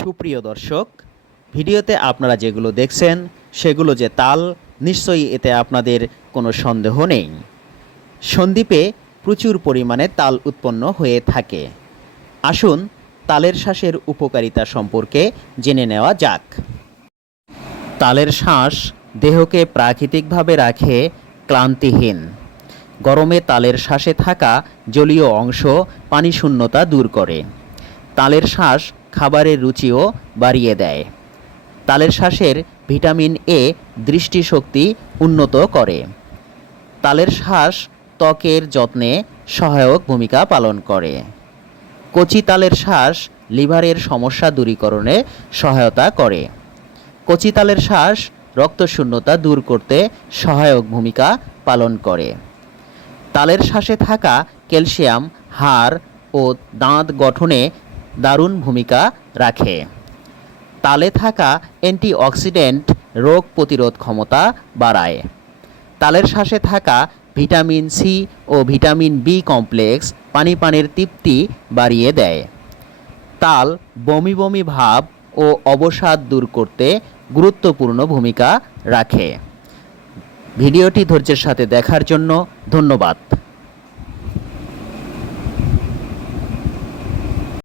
সুপ্রিয় দর্শক, ভিডিওতে আপনারা যেগুলো দেখছেন সেগুলো যে তাল, নিশ্চয়ই এতে আপনাদের কোনো সন্দেহ নেই। সন্দ্বীপে প্রচুর পরিমাণে তাল উৎপন্ন হয়ে থাকে। আসুন তালের শাঁসের উপকারিতা সম্পর্কে জেনে নেওয়া যাক। তালের শাঁস দেহকে প্রাকৃতিকভাবে রাখে ক্লান্তিহীন। গরমে তালের শাঁসে থাকা জলীয় অংশ পানিশূন্যতা দূর করে। তালের শাঁস খাবারের রুচিও বাড়িয়ে দেয়। তালের শাঁসের ভিটামিন এ দৃষ্টিশক্তি উন্নত করে। তালের শাঁস ত্বকের যত্নে সহায়ক ভূমিকা পালন করে। কচি তালের শাঁস লিভারের সমস্যা দূরীকরণে সহায়তা করে। কচি তালের শাঁস রক্তশূন্যতা দূর করতে সহায়ক ভূমিকা পালন করে। তালের শাঁসে থাকা ক্যালসিয়াম হাড় ও দাঁত গঠনে দারুণ ভূমিকা রাখে। তালে থাকা অ্যান্টিঅক্সিডেন্ট রোগ প্রতিরোধ ক্ষমতা বাড়ায়। তালের শাঁসে থাকা ভিটামিন সি ও ভিটামিন বি কমপ্লেক্স পানির তৃপ্তি বাড়িয়ে দেয়। তাল বমি বমি ভাব ও অবসাদ দূর করতে গুরুত্বপূর্ণ ভূমিকা রাখে। ভিডিওটি ধৈর্যের সাথে দেখার জন্য ধন্যবাদ।